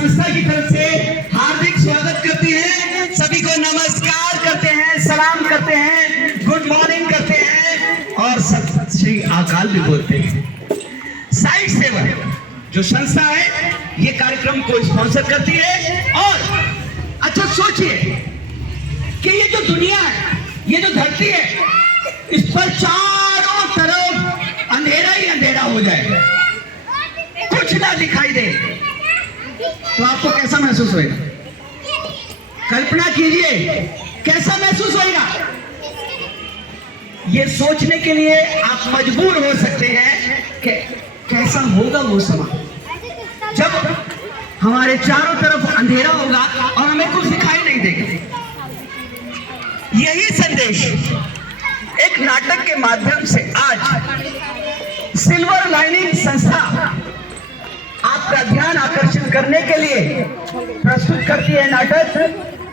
संस्था की तरफ से हार्दिक स्वागत करते हैं, सभी को नमस्कार करते हैं, सलाम करते हैं, गुड मॉर्निंग करते हैं और सत श्री अकाल भी बोलते हैं। साइड सेवर जो संस्था है ये कार्यक्रम को स्पॉन्सर करती है। और अच्छा सोचिए कि ये जो दुनिया है, ये जो धरती है, इस पर चारों तरफ अंधेरा ही अंधेरा हो जाए, कुछ ना दिखाई दे, तो आपको कैसा महसूस होगा? कल्पना कीजिए कैसा महसूस होगा। ये सोचने के लिए आप मजबूर हो सकते हैं कि कैसा होगा वो समय जब हमारे चारों तरफ अंधेरा होगा और हमें कुछ दिखाई नहीं देगा। यही संदेश एक नाटक के माध्यम से आज सिल्वर लाइनिंग संस्था आपका ध्यान आकर्षित करने के लिए प्रस्तुत करती है नाटक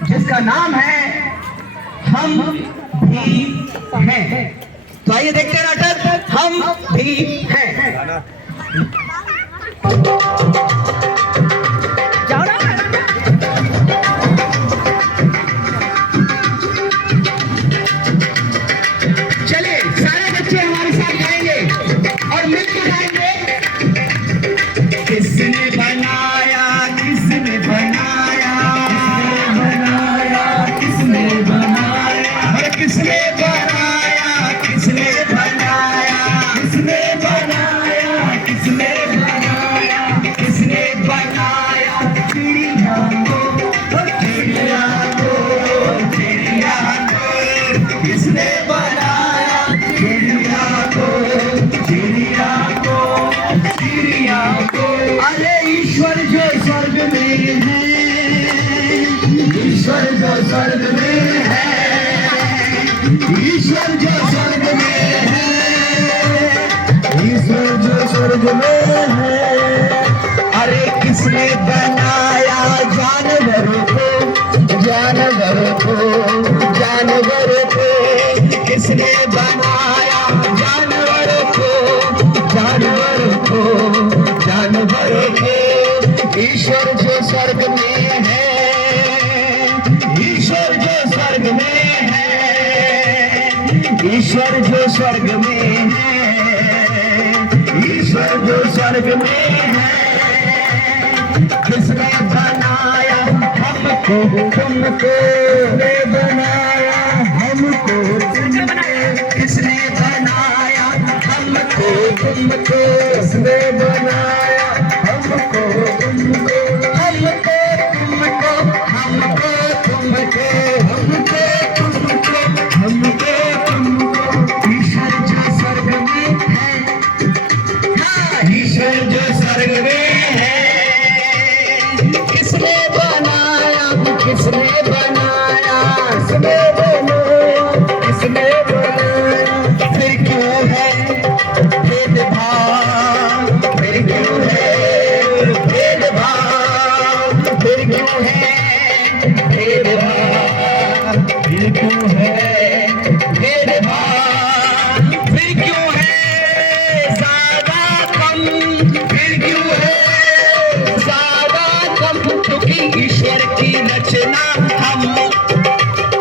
जिसका नाम है हम भी हैं। तो आइए देखते हैं नाटक हम भी हैं। चलिए सारे बच्चे हमारे साथ गाएंगे और मिलकर गाएंगे। किसने बनाया, किसने बनाया, किसने बनाया, किसने बनाया, किसने बनाया, किसने बनाया, किसने बनाया, किसने बनाया चिड़िया को, चिड़िया को, चिड़िया को, किसने बनाया चिड़िया को, चिड़िया को, चिड़िया को। अरे ईश्वर जो स्वर्ग में है, ईश्वर जो स्वर्ग में है, ईश्वर जो स्वर्ग में है, ईश्वर जो स्वर्ग में है। अरे किसने बनाया जानवरों को, जानवरों को, जानवरों को, किसने बनाया जानवरों को, जानवरों को, जानवरों को। ईश्वर जो स्वर्ग में है, ईश्वर जो स्वर्ग में है, ईश्वर जो स्वर्ग में है, ईश्वर जो स्वर्ग में है। किसने बनाया हमको तुमको, किसने बनाया हमको तुमको, किसने बनाया हमको तुमको, किसने बनाया हमको तुमको, हमको तुमको, हमको तुमको, हमको तुमको, हमको तुमको। ईश्वर जो स्वर्ग में है, हाँ ईश्वर जो स्वर्ग में है। किसने बनाया, किसने बनाया, किसने बनाया, किसने बनाया। फिर क्यों है भेदभाव, फिर क्यों है भेदभाव, फिर क्यों है भेदभाव, फिर क्यों है भेदभाव, फिर क्यों है ज्यादा कम, फिर क्यों है ज्यादा कम। क्योंकि ईश्वर की रचना हम,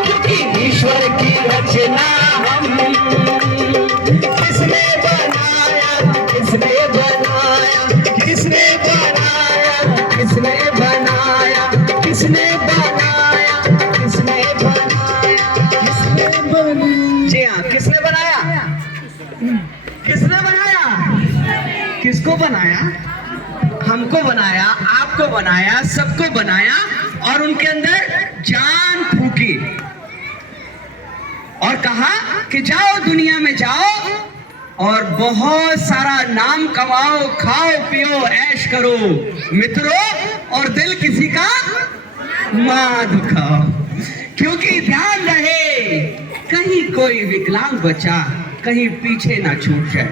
क्योंकि ईश्वर की रचना हम। किसने बनाया, किसने बनाया, किसने बनाया, किसने बनाया, किसने बनाया, किसने बनाया, किसने बनाया। जी हाँ, किसने बनाया, किसने बनाया, किसको बनाया? हमको बनाया, आपको बनाया, सबको बनाया और उनके अंदर जान फूकी और कहा कि जाओ दुनिया में जाओ और बहुत सारा नाम कमाओ, खाओ पियो ऐश करो मित्रों, और दिल किसी का मां दुखाओ। क्योंकि ध्यान रहे कहीं कोई विकलांग बच्चा कहीं पीछे ना छूट जाए,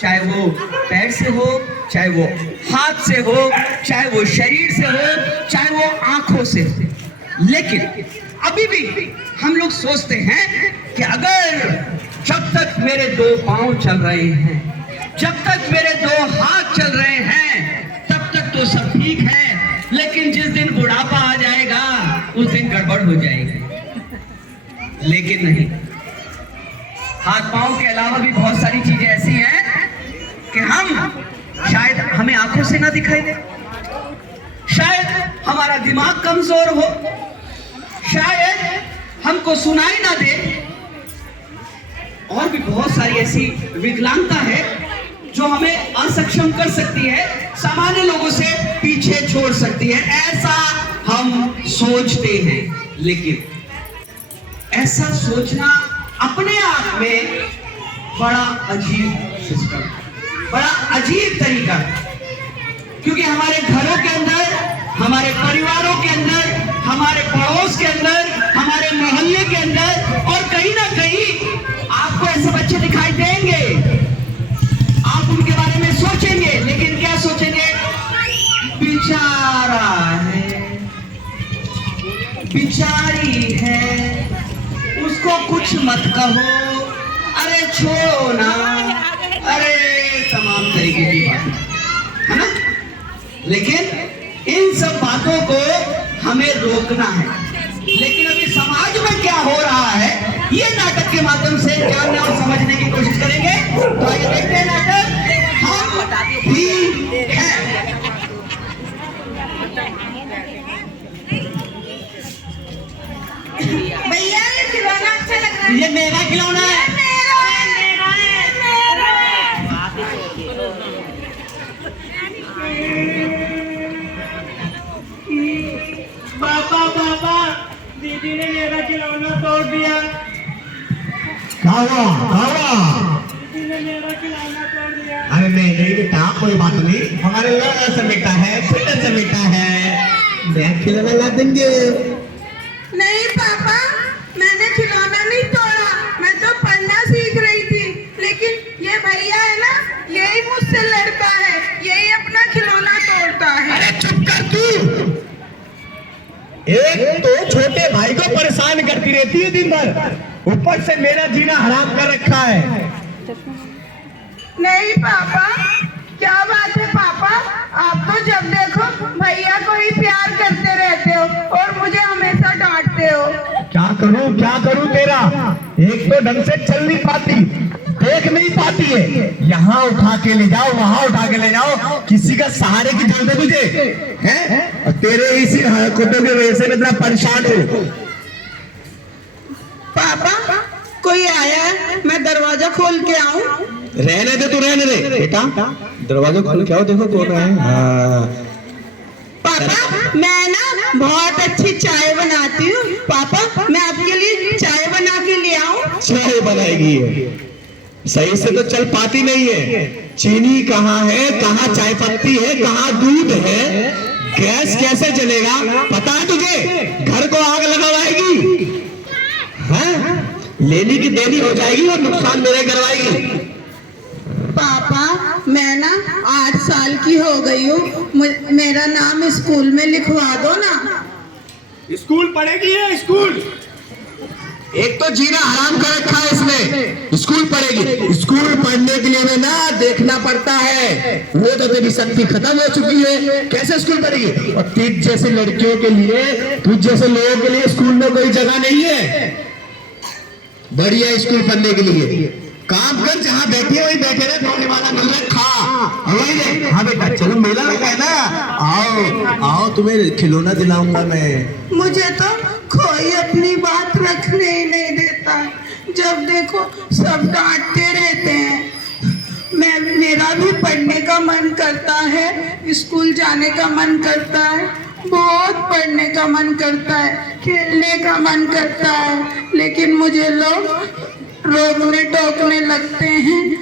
चाहे वो पैर से हो, चाहे वो हाथ से हो, चाहे वो शरीर से हो, चाहे वो आंखों से हो। लेकिन अभी भी हम लोग सोचते हैं कि अगर जब तक मेरे दो पांव चल रहे हैं, जब तक मेरे दो हाथ चल रहे हैं, तब तक तो सब ठीक है। लेकिन जिस दिन बुढ़ापा आ जाएगा उस दिन गड़बड़ हो जाएगी। लेकिन नहीं, हाथ पांव के अलावा भी बहुत सारी चीजें ऐसी हैं कि हम शायद हमें आंखों से ना दिखाई दे, शायद हमारा दिमाग कमजोर हो, शायद हमको सुनाई ना दे, और भी बहुत सारी ऐसी विकलांगता है जो हमें असक्षम कर सकती है, सामान्य लोगों से पीछे छोड़ सकती है, ऐसा हम सोचते हैं। लेकिन ऐसा सोचना अपने आप में बड़ा अजीब सिस्टम, बड़ा अजीब तरीका, क्योंकि हमारे घरों के अंदर, हमारे परिवारों के अंदर, हमारे पड़ोस के अंदर, हमारे मोहल्ले के अंदर और कहीं ना कहीं आपको ऐसे बच्चे दिखाई देंगे। आप उनके बारे में सोचेंगे, लेकिन क्या सोचेंगे? बेचारा है, बेचारी है, उसको कुछ मत कहो, अरे छोड़ो ना, अरे तमाम तरीके की बात है ना। लेकिन इन सब बातों को हमें रोकना है। लेकिन अभी समाज में क्या हो रहा है, ये नाटक के माध्यम से जानने और समझने की कोशिश करेंगे। तो आइए देखते हैं नाटक हम भी हैं। भैया ये खिलौना अच्छा लग रहा है। ये मेरा खिलौना है। पापा पापा, दीदी ने मेरा खिलौना तोड़ दिया। दीदी ने मेरा खिलौना तोड़ दिया। अरे नहीं नहीं बेटा, कोई बात नहीं, हमारे लोग ऐसा बेटा है, छोटा सा बेटा है, मैं खिलौना ला देंगे। नहीं पापा, मैंने खिलौना नहीं तोड़ा, मैं तो पढ़ना सीख रही थी। लेकिन ये भैया है ना, यही मुझसे लड़ता है, यही अपना खिलौना तोड़ता है। अरे चुप कर तू, एक तो छोटे भाई को परेशान करती रहती है दिन भर, ऊपर से मेरा जीना हराम कर रखा है। नहीं पापा, क्या बात है पापा, आप तो जब देखो भैया को ही प्यार करते रहते हो और मुझे हमेशा डांटते हो। क्या करूं तेरा, एक तो ढंग से चल नहीं पाती, देख नहीं पाती है, यहाँ उठा के ले जाओ, वहाँ उठा के ले जाओ, किसी का सहारे की जरूरत है तुझे, हैं? और तेरे इसी हरकतों की वजह से मैं इतना परेशान हूँ। पापा कोई आया है, मैं दरवाजा खोल के आऊं? रहने दे, तू रहने दे बेटा, दरवाजा खोल के आओ, देखो कौन है। हाँ पापा मैं ना बहुत अच्छी चाय बनाती हूँ, पापा मैं आपके लिए चाय बना के ले आऊं? चाय बनाएगी है, सही से तो चल पाती नहीं है, चीनी कहाँ है, कहाँ चाय पत्ती है, कहाँ दूध है, गैस कैसे चलेगा पता है तुझे? घर को आग लगावाएगी, हाँ? लेनी की देनी हो जाएगी और नुकसान मेरे करवाएगी। पापा मैं ना 8 साल की हो गई हूँ, मेरा नाम स्कूल में लिखवा दो ना। स्कूल पढ़ेगी है, स्कूल एक तो जीना हराम कर रखा है इसने, स्कूल पढ़ेगी, स्कूल पढ़ने के लिए ना देखना पड़ता है, वो तो तेरी शक्ति खत्म हो चुकी है, कैसे स्कूल पढ़ेगी? और तुझ जैसे लड़कियों के लिए, तुझ जैसे लोगों के लिए स्कूल में कोई जगह नहीं है, बढ़िया स्कूल पढ़ने के लिए। काम कर, जहाँ बैठे वही बैठे रहे, खाने वाला मिल रहा खा वही रहे। हाँ बेटा चलो, मेला लगा है ना, आओ आओ, तुम्हें खिलौना दिलाऊंगा मैं। मुझे तो कोई अपनी बात रखने ही नहीं देता, जब देखो सब डांटते रहते हैं। मेरा भी पढ़ने का मन करता है, स्कूल जाने का मन करता है, बहुत पढ़ने का मन करता है, खेलने का मन करता है, लेकिन मुझे लोग रोकने टोकने लगते हैं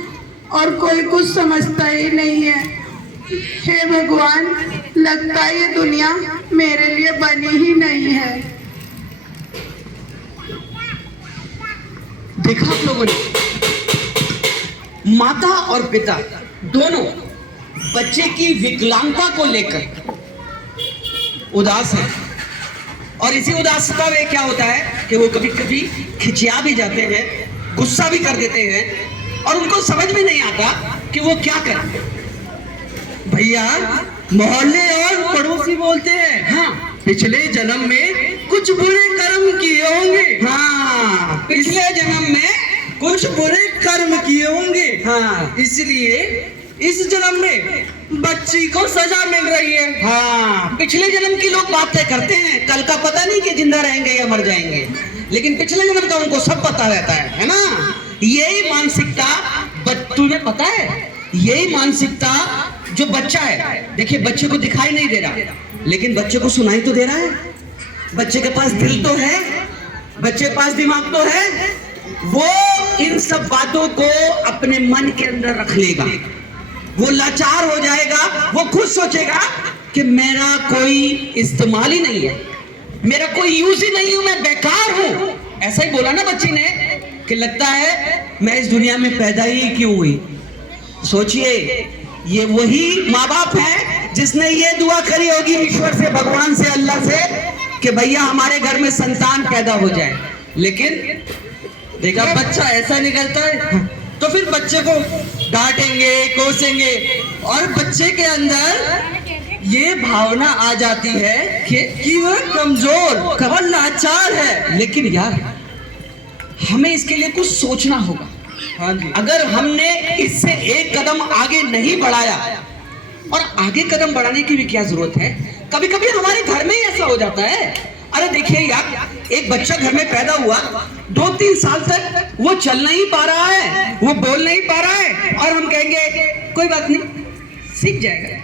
और कोई कुछ समझता ही नहीं है। हे भगवान, लगता है ये दुनिया मेरे लिए बनी ही नहीं है। देखा आप लोगों ने, माता और पिता दोनों बच्चे की विकलांगता को लेकर उदास हैं, और इसी उदासता में क्या होता है कि वो कभी कभी खिंचिया भी जाते हैं, गुस्सा भी कर देते हैं, और उनको समझ में नहीं आता कि वो क्या करें। भैया मोहल्ले और पड़ोसी बोलते हैं हाँ पिछले जन्म में कुछ बुरे कर्म किए होंगे। हाँ पिछले जन्म में कुछ बुरे कर्म किए होंगे। हाँ इसलिए इस जन्म में बच्ची को सजा मिल रही है। हाँ पिछले जन्म की लोग बातें करते हैं, कल का पता नहीं कि जिंदा रहेंगे या मर जाएंगे, लेकिन पिछले जन्म का उनको सब पता रहता है ना। यही मानसिकता तुम्हें पता है, यही मानसिकता जो बच्चा है, देखिए बच्चे को दिखाई नहीं दे रहा लेकिन बच्चे को सुनाई तो दे रहा है। बच्चे के पास दिल तो है, बच्चे के पास दिमाग तो है, वो इन सब बातों को अपने मन के अंदर रख लेगा। वो लाचार हो जाएगा, वो खुद सोचेगा कि मेरा कोई इस्तेमाल ही नहीं है, मेरा कोई यूज ही नहीं हूं, मैं बेकार हूं। ऐसा ही बोला ना बच्ची ने कि लगता है मैं इस दुनिया में पैदा ही क्यों हुई। सोचिए ये वही माँ बाप है जिसने ये दुआ करी होगी ईश्वर से, भगवान से, अल्लाह से कि भैया हमारे घर में संतान पैदा हो जाए, लेकिन देखा बच्चा ऐसा निकलता है तो फिर बच्चे को डांटेंगे, कोसेंगे और बच्चे के अंदर ये भावना आ जाती है कि वह कमजोर और लाचार है। लेकिन यार हमें इसके लिए कुछ सोचना होगा। हाँ जी, अगर हमने इससे एक कदम आगे नहीं बढ़ाया, और आगे कदम बढ़ाने की भी क्या जरूरत है, कभी कभी हमारे घर में ही ऐसा हो जाता है। अरे देखिए यार, एक बच्चा घर में पैदा हुआ, 2-3 साल तक वो चल नहीं पा रहा है, वो बोल नहीं पा रहा है, और हम कहेंगे कोई बात नहीं, सीख जाएगा,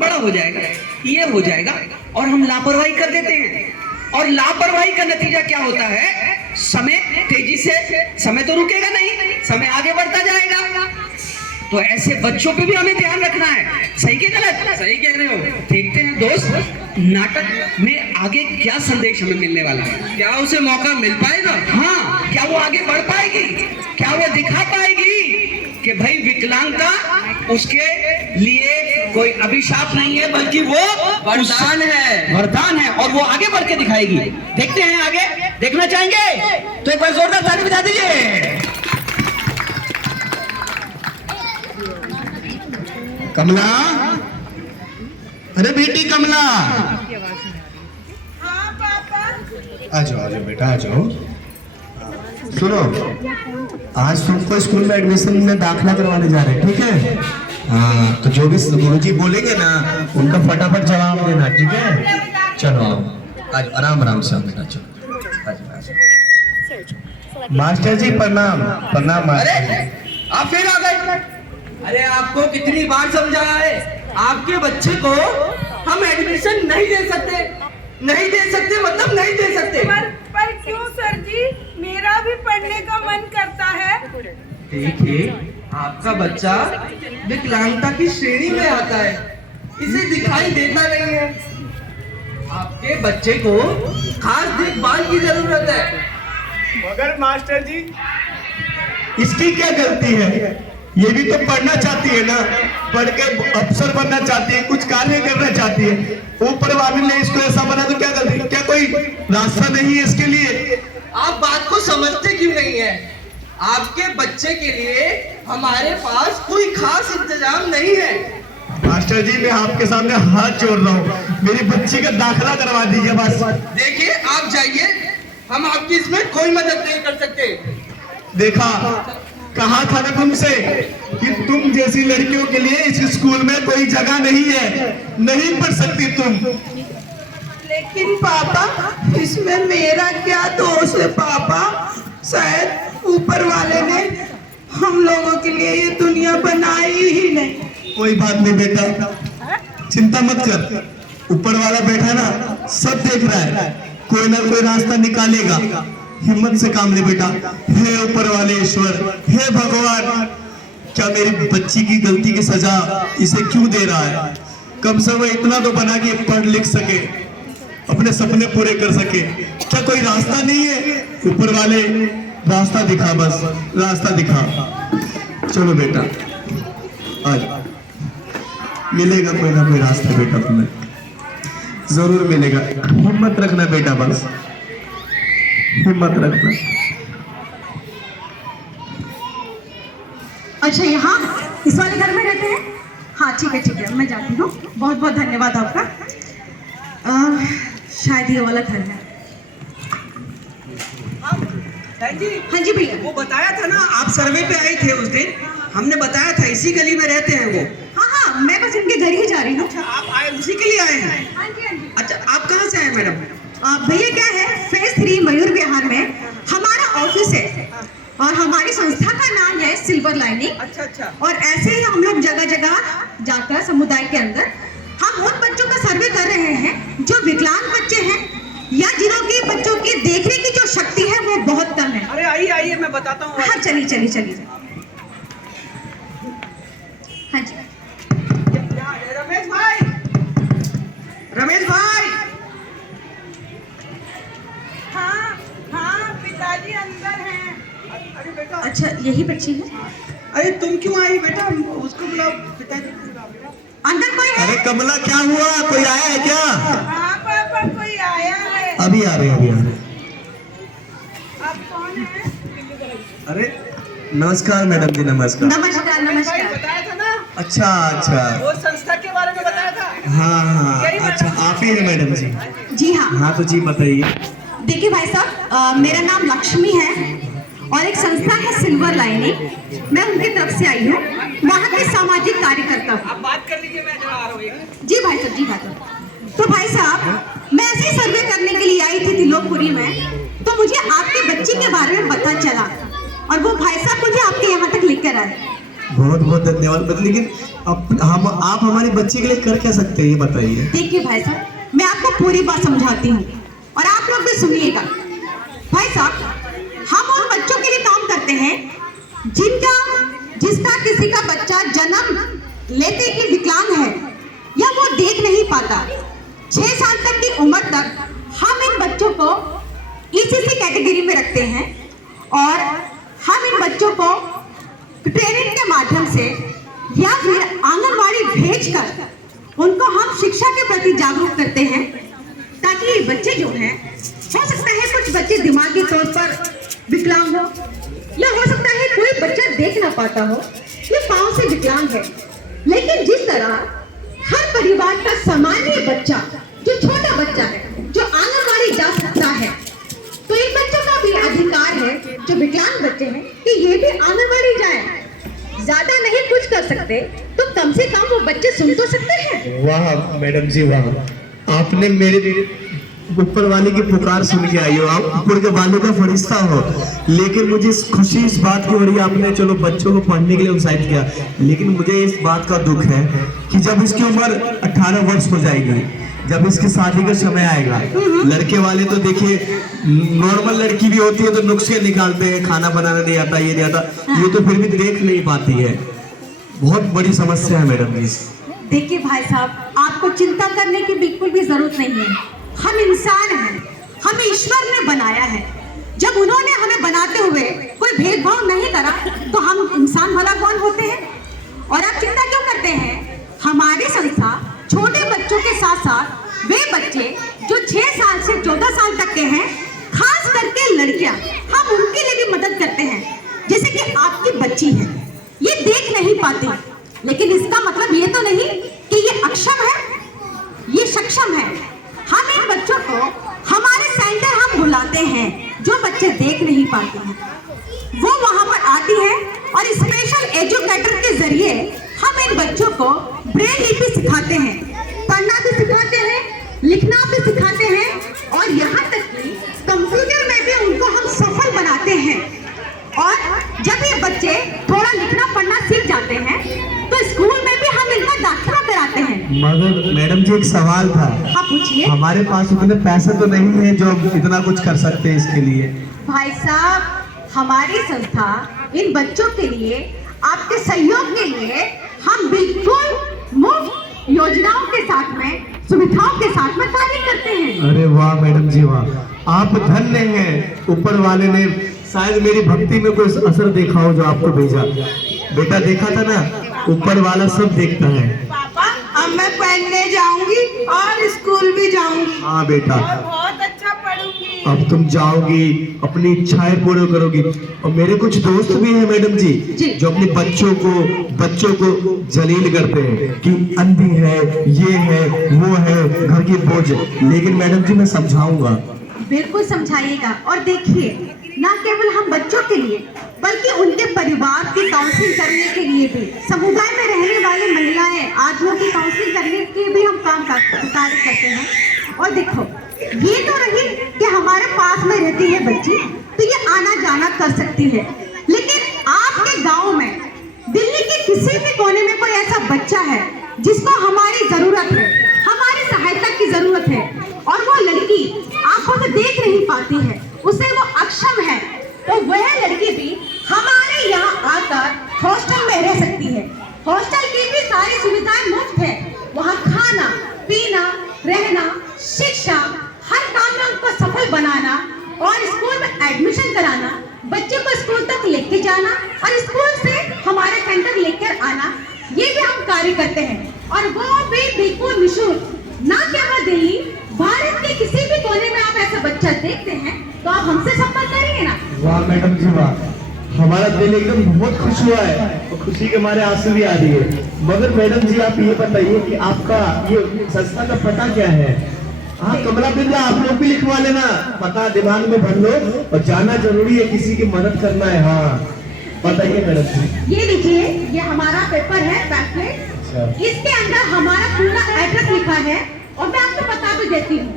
बड़ा हो जाएगा, ये हो जाएगा, और हम लापरवाही कर देते हैं। और लापरवाही का नतीजा क्या होता है, समय तेजी से, समय तो रुकेगा नहीं, समय आगे बढ़ता जाएगा। तो ऐसे बच्चों पे भी हमें ध्यान रखना है। सही के गलत? सही कह रहे हो। देखते हैं दोस्त, नाटक में आगे क्या संदेश हमें मिलने वाला है, क्या उसे मौका मिल पाएगा? हाँ, क्या वो आगे बढ़ पाएगी, क्या वो दिखा पाएगी कि भाई विकलांगता उसके लिए कोई अभिशाप नहीं है, बल्कि वो वरदान है, वरदान है, और वो आगे बढ़ के दिखाएगी। देखते हैं आगे, देखना चाहेंगे तो एक बार जोरदार ताली बजा दीजिए। कमला, अरे बेटी कमला, हाँ पापा। आ जाओ बेटा, आ जाओ। सुनो, आज तुमको स्कूल में एडमिशन में दाखिला करवाने जा रहे हैं, ठीक है? हाँ, तो जो भी गुरुजी बोलेंगे ना उनका फटाफट जवाब देना, ठीक है? चलो आओ, आज आराम आराम से आओ बेटा, चलो। मास्टर जी प्रणाम। प्रणाम मास्टर जी। आप फिर आ गए। अरे आपको कितनी बार समझाया है, आपके बच्चे को हम एडमिशन नहीं दे सकते, नहीं दे सकते, मतलब नहीं दे सकते। पर क्यों सर जी, मेरा भी पढ़ने का मन करता है। देखिए, आपका बच्चा विकलांगता की श्रेणी में आता है, इसे दिखाई देता नहीं है। आपके बच्चे को खास देखभाल की जरूरत है। मगर मास्टर जी, इसकी क्या गलती है? ये भी तो पढ़ना चाहती है ना, पढ़ के अफसर बनना चाहती है, कुछ कार्य करना चाहती है। ऊपर वाले ने इसको ऐसा बना तो क्या गलती? क्या कोई रास्ता नहीं है इसके लिए? आप बात को समझते क्यों नहीं है? आपके बच्चे के लिए हमारे पास कोई खास इंतजाम नहीं है। मास्टर जी, मैं आपके सामने हाथ जोड़ रहा हूँ, मेरी बच्ची का दाखिला करवा दीजिए बस। देखिए, आप जाइए, हम आपकी इसमें कोई मदद नहीं कर सकते। देखा, कहा था ना तुमसे कि तुम जैसी लड़कियों के लिए इस स्कूल में कोई जगह नहीं है, नहीं पढ़ सकती तुम। लेकिन पापा, इसमें मेरा क्या दोष है पापा? शायद ऊपर वाले ने हम लोगों के लिए ये दुनिया बनाई ही नहीं। कोई बात नहीं बेटा, चिंता मत कर, ऊपर वाला बैठा ना, सब देख रहा है, कोई ना कोई रास्ता निकालेगा। हिम्मत से काम ले बेटा। हे ऊपर वाले ईश्वर, हे भगवान, क्या मेरी बच्ची की गलती की सजा इसे क्यों दे रहा है? कम से कम इतना तो बना कि पढ़ लिख सके, अपने सपने पूरे कर सके। क्या कोई रास्ता नहीं है? ऊपर वाले रास्ता दिखा, बस रास्ता दिखा। चलो बेटा, आज मिलेगा कोई ना कोई रास्ता बेटा, तुम्हें जरूर मिलेगा। हिम्मत रखना बेटा, बस हिम्मत रखना। अच्छा, यहाँ इस वाले घर में रहते हैं? हाँ ठीक है, मैं जाती हूँ। बहुत बहुत धन्यवाद आपका। शायद ये वाला घर है। बहन जी, हाँ जी भैया। वो बताया था ना, आप सर्वे पे आए थे उस दिन, हमने बताया था इसी गली में रहते हैं वो। हाँ, मैं बस इनके घर ही जा रही हूँ। अच्छा, आप आए उसी के लिए आए हैं? हाँ जी। अच्छा, आप कहाँ से आए मैडम? भैया क्या है, फेज 3 मयूर विहार में हमारा ऑफिस है और हमारी संस्था का नाम है सिल्वर लाइनिंग। अच्छा। और ऐसे ही हम लोग जगह जगह जाकर समुदाय के अंदर हम उन बच्चों का सर्वे कर रहे हैं जो विकलांग बच्चे हैं या जिन्हों की बच्चों की देखने की जो शक्ति है वो बहुत कम है। अरे आइए मैं बताता हूँ। हाँ चलिए। हाँ जी। रमेश भाई। हाँ पिताजी अंदर हैं। अरे बेटा, अच्छा यही बच्ची है? अरे तुम क्यों आई बेटा? उसको बुलाओ, पिताजी को बुलाओ बेटा। अंदर कोई है? अरे कमला क्या हुआ, कोई आया है क्या? हाँ पापा कोई आया है। अभी आ रहे आप कौन है? अरे नमस्कार मैडम जी, नमस्कार। नमस्कार। बताया था ना, अच्छा वो संस्था के बारे में बताया था। हाँ, अच्छा आप ही हैं मैडम जी? जी हाँ। हाँ तो जी बताइए। देखिए भाई साहब, मेरा नाम लक्ष्मी है और एक संस्था है सिल्वर लाइनिंग, मैं उनकी तरफ से आई हूँ, वहाँ की सामाजिक कार्यकर्ता हूँ। आप बात कर लीजिए, मैं जरा आ रहा हूँ। जी भाई साहब। तो भाई साहब, मैं ऐसे ही सर्वे करने के लिए आई थी त्रिलोकपुरी में, तो मुझे आपके बच्चे के बारे में पता चला और वो भाई साहब मुझे आपके यहाँ तक लेकर आए। बहुत बहुत धन्यवाद। लेकिन आप हमारे बच्चे के लिए कर क्या सकते हैं ये बताइए। देखिए भाई साहब, मैं आपको पूरी बात समझाती हूँ और आप लोग भी सुनिएगा। भाई साहब, हम उन बच्चों के लिए काम करते हैं जिसका किसी का बच्चा जन्म लेते ही विकलांग है या वो देख नहीं पाता। 6 साल तक की उम्र तक हम इन बच्चों को ECC कैटेगरी में रखते हैं और हम इन बच्चों को ट्रेनिंग के माध्यम से या फिर आंगनवाड़ी भेजकर उनको हम शिक्षा के प्रति जागरूक करते हैं, ताकि ये बच्चे जो हैं, हो सकता है कुछ बच्चे दिमागी तौर पर विकलांग हो या हो सकता है कोई बच्चा देख ना पाता हो या पांव से विकलांग है, लेकिन जिस तरह हर परिवार का सामान्य बच्चा जो छोटा बच्चा है जो आंगनवाड़ी जा सकता है, तो इन बच्चों का भी अधिकार है जो विकलांग बच्चे हैं कि ये भी आंगनवाड़ी जाए। ज्यादा नहीं कुछ कर सकते तो कम से कम वो बच्चे सुन तो सकते हैं। वाह मैडम जी वाह, आपने मेरे ऊपर वाले की पुकार सुन के आई हो, आप ऊपर के वालों का फरिश्ता हो। लेकिन मुझे खुशी इस बात की हो रही है, आपने चलो बच्चों को पढ़ने के लिए उत्साहित किया, लेकिन मुझे इस बात का दुख है कि जब इसकी उम्र 18 वर्ष हो जाएगी, जब इसकी शादी का समय आएगा, लड़के वाले तो देखिए नॉर्मल लड़की भी होती है तो नुस्खे निकालते हैं, खाना बनाना नहीं आता, ये नहीं आता, ये तो फिर भी देख नहीं पाती है। बहुत बड़ी समस्या है मैडम जी। देखिए भाई साहब, आपको चिंता करने की बिल्कुल भी जरूरत नहीं है। हम इंसान हैं, हमें ईश्वर ने बनाया है। जब उन्होंने हमें बनाते हुए कोई भेदभाव नहीं करा तो हम इंसान भला कौन होते हैं? और आप चिंता क्यों करते हैं? हमारी संस्था छोटे बच्चों के साथ साथ वे बच्चे जो 6 साल से 14 साल तक के हैं, खास करके लड़कियां, हम उनके लिए भी मदद करते हैं। जैसे कि आपकी बच्ची है, ये देख नहीं पाती, लेकिन इसका मतलब ये तो नहीं कि ये अक्षम है, ये सक्षम है। हम इन बच्चों को हमारे सेंटर हम बुलाते हैं, जो बच्चे देख नहीं पाते हैं वो वहां पर आती है और स्पेशल एजुकेटर के जरिए हम इन बच्चों को ब्रेल लिपि सिखाते हैं, पढ़ना भी सिखाते हैं, लिखना भी सिखाते हैं और यहाँ तक कि कंप्यूटर में भी उनको हम सफल बनाते हैं। और जब ये बच्चे थोड़ा लिखना पढ़ना सीख जाते हैं तो स्कूल में भी हम इनका दाखिला कराते हैं। मगर मैडम जी एक सवाल था। हाँ पूछिए। हमारे पास उतने पैसे तो नहीं है जो इतना कुछ कर सकते हैं इसके लिए। भाई साहब, हमारी संस्था इन बच्चों के लिए, आपके सहयोग के लिए हम बिल्कुल मुफ्त योजनाओं के साथ में, सुविधाओं के साथ में कार्य करते हैं। अरे वाह मैडम जी वाह, आप धन्य हैं। ऊपर वाले ने शायद मेरी भक्ति में कोई असर देखा हो जो आपको भेजा। बेटा देखा था ना, ऊपर वाला सब देखता है। पापा अब मैं पढ़ने जाऊंगी और स्कूल भी जाऊंगी। हाँ बेटा। और बहुत अच्छा पढ़ूंगी। अब तुम जाओगी, अपनी इच्छाएं पूर्ण करोगी। और मेरे कुछ दोस्त भी हैं मैडम जी, जो अपने बच्चों को जलील करते हैं कि अंधी है, ये है, वो है, घर की बोझ। लेकिन मैडम जी मैं समझाऊंगा। बिल्कुल समझाइएगा। और देखिए, ना केवल हम बच्चों के लिए बल्कि उनके परिवार की काउंसलिंग करने के लिए भी, समुदाय में रहने वाली महिलाएं आदमियों की काउंसलिंग करने के भी हम कार्य करते हैं। और देखो, ये तो रही कि हमारे पास में रहती है बच्ची, तो ये आना जाना कर सकती है। लेकिन आपके गांव में, दिल्ली के किसी भी कोने में कोई ऐसा बच्चा है जिसको हमारी जरूरत है, हमारी सहायता की जरूरत है, और वो लड़की आंखों से देख नहीं पाती है, उसे वो अक्षम है, तो वह लड़की भी हमारे यहाँ आकर हॉस्टल में रह सकती है। हॉस्टल की भी सारी सुविधाएं मुफ्त है। वहाँ खाना, पीना, रहना, शिक्षा, हर काम में उनको सफल बनाना और स्कूल में एडमिशन कराना, बच्चे को स्कूल तक लेके जाना और स्कूल से हमारे सेंटर लेकर आना, ये भी हम कार्य करते हैं। और वो भी बिल्कुल निःशुल्क। ना केवल दिल्ली, भारत के किसी भी कोने में आप ऐसा बच्चा देखते हैं तो आप हमसे संपर्क करेंगे ना। वाह मैडम जी वाह, हमारा दिल एकदम बहुत खुश हुआ है और खुशी के मारे आंसू भी आ रही है। मगर मैडम जी आप ये बताइए कि आपका ये संस्था का पता क्या है? हाँ कमला बिरला, आप लोग भी लिखवा लेना, पता दिमाग में भर लो, और जाना जरूरी है, किसी की मदद करना है। हाँ बताइए मैडम जी। ये देखिए, ये हमारा पेपर है, पैम्फलेट। इसके अंदर हमारा पूरा एड्रेस लिखा है और मैं आपको बता भी देती हूँ।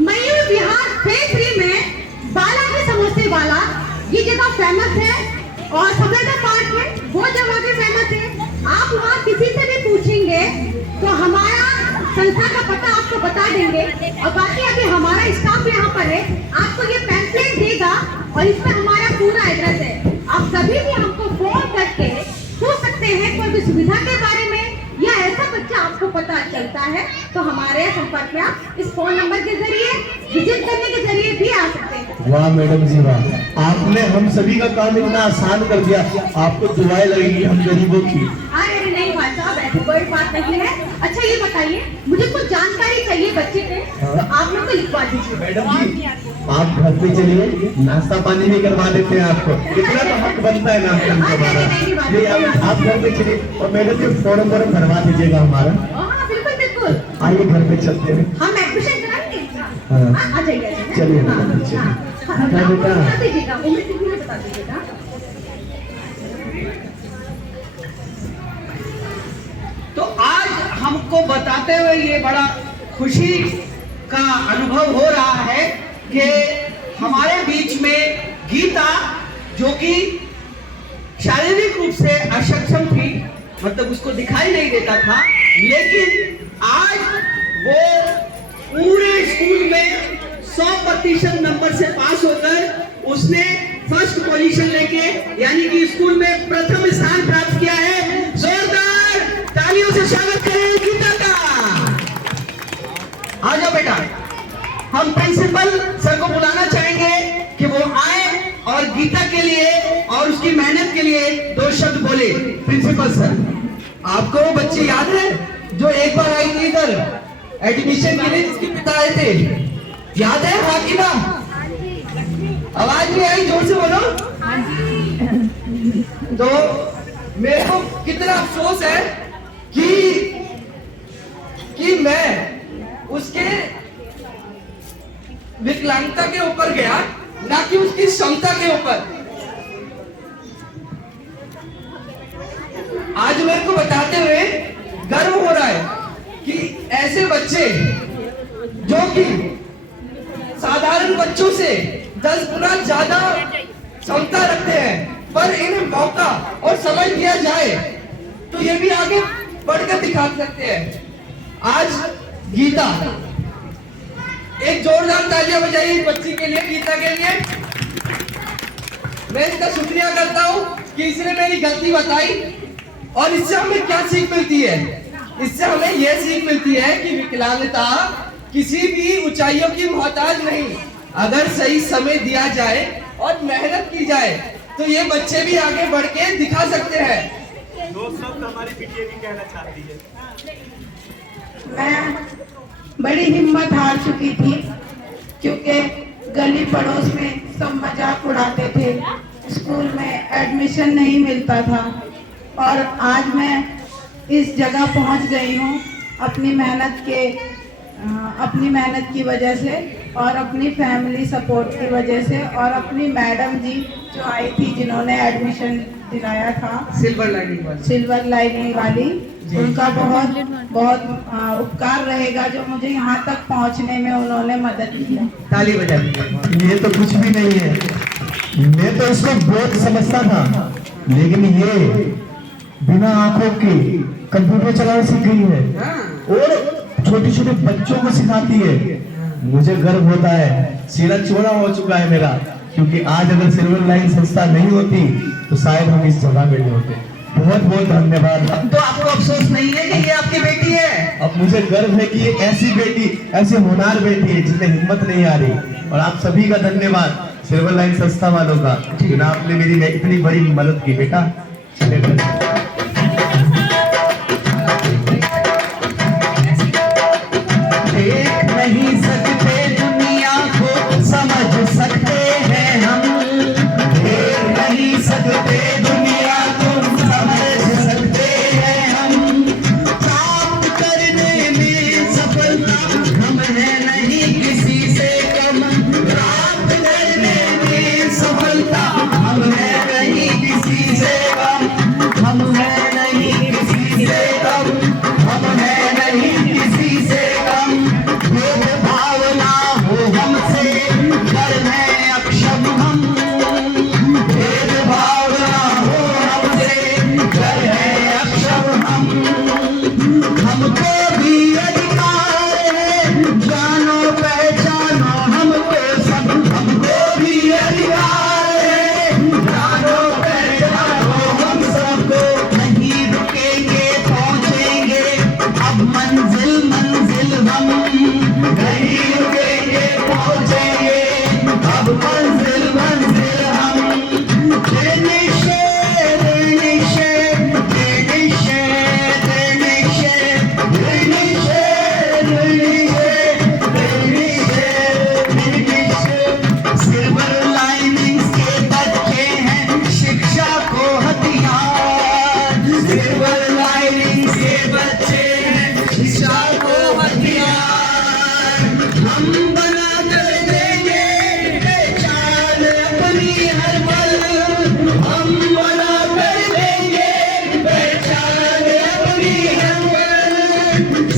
मयूर विहार फेज 3 में बालाजी समोसे वाला, ये जगह फेमस है। और सफेदा पार्क में वो जगह भी फेमस है। आप वहाँ किसी से भी पूछेंगे तो हमारा संस्था का पता आपको बता देंगे। और बाकी अभी हमारा स्टाफ यहाँ पर है, आपको ये पैम्फलेट देगा और इसमें हमारा पूरा एड्रेस है। आप कभी भी हमको फोन करके पूछ सकते हैं कोई भी सुविधा के बारे में, या ऐसा बच्चा आपको पता चलता है तो हमारे संपर्क में आप इस फोन नंबर के जरिए, विजिट करने के जरिए भी आ सकते हैं। वाह मैडम जी वाह, आपने हम सभी का काम इतना आसान कर दिया। आपको दुआएं लगेगी हम गरीबों की। अरे नहीं भाई साहब, ऐसी कोई बात नहीं है। अच्छा ये बताइए, मुझे कुछ जानकारी चाहिए बच्चे के, तो आप लोग को लिखवा दीजिए। मैडम जी आप घर पे चलिए, नाश्ता पानी भी करवा देते हैं आपको, इतना तो हक बनता है नाश्ता हमारा। आप घर पे चलिए और मैडम जी फॉर्म भरवा दीजिएगा हमारा। हाँ बिल्कुल बिल्कुल, आइए घर पे चलते हैं। हम एडमिशन कराएंगे। हाँ। आ जाइए। चलिए हाँ, मैडम जी, हाँ, हाँ, क्या बेटा? बता दीजिएगा, उम्र कितनी है बता दीजिएगा। तो आज हमको बताते हुए ये बड़ा खुशी का अनुभव हो रहा है कि हमारे बीच में गीता, जो कि शारीरिक रूप से अक्षम थी, मतलब उसको दिखाई नहीं देता था, लेकिन आज वो पूरे स्कूल में 100% नंबर से पास होकर उसने फर्स्ट पोजीशन लेके, यानी कि स्कूल में प्रथम स्थान प्राप्त किया है। जोरदार तालियों से स्वागत करें गीता का। आ जाओ बेटा, हम प्रिंसिपल सर को बुलाना चाहेंगे कि वो आए और गीता के लिए और उसकी मेहनत के लिए 2 शब्द बोले। प्रिंसिपल सर, आपको वो बच्ची याद है जो एक बार आई थी इधर एडमिशन के लिए, जिसके पिता आए थे, याद है? हाँ कि ना? आवाज नहीं आई, जोर से बोलो। तो मेरे को कितना अफसोस है कि मैं उसके विकलांगता के ऊपर गया, ना कि उसकी क्षमता के ऊपर। आज मेरे को बताते हुए गर्व हो रहा है कि ऐसे बच्चे जो कि साधारण बच्चों से 10 गुना ज्यादा क्षमता रखते हैं, पर इन्हें मौका और समझ दिया जाए तो ये भी आगे बढ़कर दिखा सकते हैं। आज गीता, एक जोरदार तालियां बजाइए इस बच्ची के लिए, गीता के लिए। मैं इसका शुक्रिया करता हूँ कि इसने मेरी गलती बताई, और इससे हमें क्या सीख मिलती है? इससे हमें यह सीख मिलती है कि विकलांगता किसी भी ऊंचाइयों की मोहताज नहीं। अगर सही समय दिया जाए और मेहनत की जाए तो ये बच्चे भी आगे बढ़ के दिखा सकते हैं। दोस्तों, हमारी बिटिया भी कहना चाहती है। मैं बड़ी हिम्मत हार चुकी थी, क्योंकि गली पड़ोस में सब मजाक उड़ाते थे, स्कूल में एडमिशन नहीं मिलता था और आज मैं इस जगह पहुंच गई हूं अपनी मेहनत की वजह से और अपनी फैमिली सपोर्ट की वजह से और अपनी मैडम जी जो आई थी जिन्होंने एडमिशन दिलाया था सिल्वर लाइनिंग वाली, उनका बहुत बहुत उपकार रहेगा जो मुझे यहाँ तक पहुँचने में उन्होंने मदद की। ताली बजा दीजिए। ये तो कुछ भी नहीं है, मैं तो इसको बहुत समझता था, लेकिन ये बिना आंखों के कंप्यूटर चलाना सीख गई है और छोटे छोटे बच्चों को सिखाती है। मुझे गर्व होता है, सीना चौड़ा हो चुका है मेरा, क्योंकि आज अगर सिल्वर लाइन संस्था नहीं होती तो शायद हम इस जगह में नहीं होते। बहुत बहुत धन्यवाद। तो आपको अफसोस नहीं है कि ये आपकी बेटी है? अब मुझे गर्व है कि ये ऐसी बेटी, ऐसी होनहार बेटी है जिसमें हिम्मत नहीं आ रही। और आप सभी का धन्यवाद, सिल्वर लाइन संस्था वालों का, जिन्होंने आपने मेरी इतनी बड़ी मदद की। बेटा देख नहीं सकते दुनिया को, समझ सकते हैं हम। देख नहीं सकते दुनिया को, समझ सकते हैं हम। प्राप्त करने में सफलता हम हैं नहीं किसी से कम। प्राप्त करने में सफलता हम हैं नहीं किसी से कम। हम हैं नहीं किसी से कम। हम हैं नहीं किसी से कम। भेदभाव ना हो हमसे, करने अक्षम हम। भेदभाव ना हो हमसे, करने अक्षम हम। हमको भी अधिकार है, जानो पहचानो हमको सब। हमको भी अधिकार है, जानो पहचानो हम सबको। नहीं रुकेंगे पहुंचेंगे अब मंजिल मंजिल हम। नहीं रुकेंगे पहुंचेंगे अब मंजिल मंजिल हम। निश्चय निश्चय निश्चय निश्चय निश्चय। सिल्वर लाइनिंग्स के बच्चे हैं शिक्षा को हथियार। सिल्वर लाइनिंग्स के बच्चे हैं शिक्षा को हथियार। हम बना कर देंगे पहचान अपनी हर पल। हम बना कर देंगे पहचान अपनी हर पल।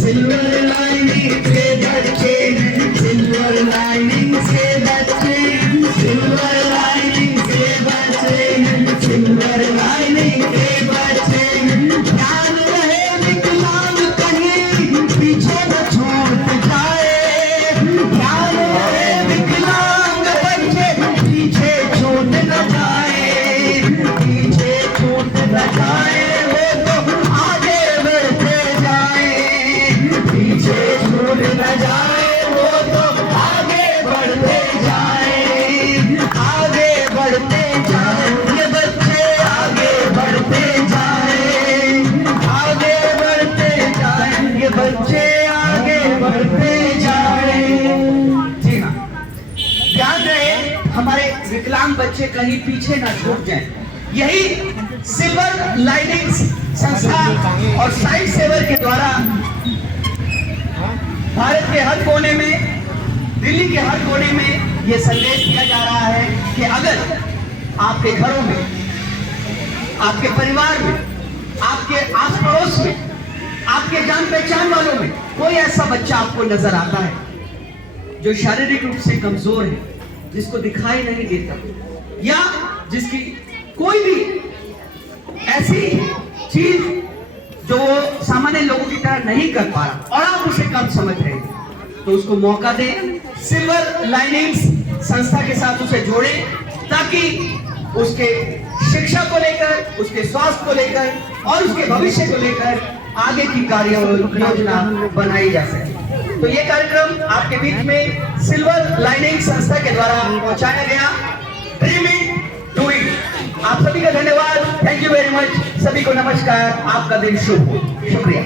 सिल्वर लाइनिंग के बच्चे हैं, सिल्वर लाइनिंग के बच्चे हैं, सिल्वर लाइनिंग के बच्चे हैं, सिल्वर लाइनिंग के बच्चे हैं। ध्यान रहे विकलांग कहीं पीछे न छूट जाए। ध्यान रहे विकलांग बच्चे पीछे छूट न जाए। पीछे छूट न जाए वो तो आगे बढ़ते जाए। पीछे छूट न जाए वो तो आगे बढ़ते जाए। आगे बढ़ते जाए ये बच्चे, आगे बढ़ते जाए। आगे बढ़ते जाए ये बच्चे, आगे बढ़ते जाए। जी हाँ, ध्यान रहे हमारे विकलांग बच्चे कहीं पीछे ना छूट जाएं। यही सिल्वर लाइनिंग्स संस्था और साइड सेवर के द्वारा भारत के हर कोने में, दिल्ली के हर कोने में ये संदेश दिया जा रहा है कि अगर आपके घरों में, आपके परिवार में, आपके आस पड़ोस में, आपके जान पहचान वालों में कोई ऐसा बच्चा आपको नजर आता है जो शारीरिक रूप से कमजोर है, जिसको दिखाई नहीं देता, या जिसकी कोई भी ऐसी चीज जो वो सामान्य लोगों की तरह नहीं कर पा रहा और आप उसे कम समझ रहे हैं, तो उसको मौका दें। सिल्वर लाइनिंग्स संस्था के साथ उसे जोड़ें ताकि उसके शिक्षा को लेकर, उसके स्वास्थ्य को लेकर और उसके भविष्य को लेकर आगे की कार्य योजना बनाई जा सके। तो ये कार्यक्रम आपके बीच में सिल्वर लाइनिंग संस्था के द्वारा पहुंचाया गया। Dreaming doing. आप सभी का धन्यवाद, थैंक यू वेरी मच। सभी को नमस्कार, आपका दिन शुभ हो। शुक्रिया।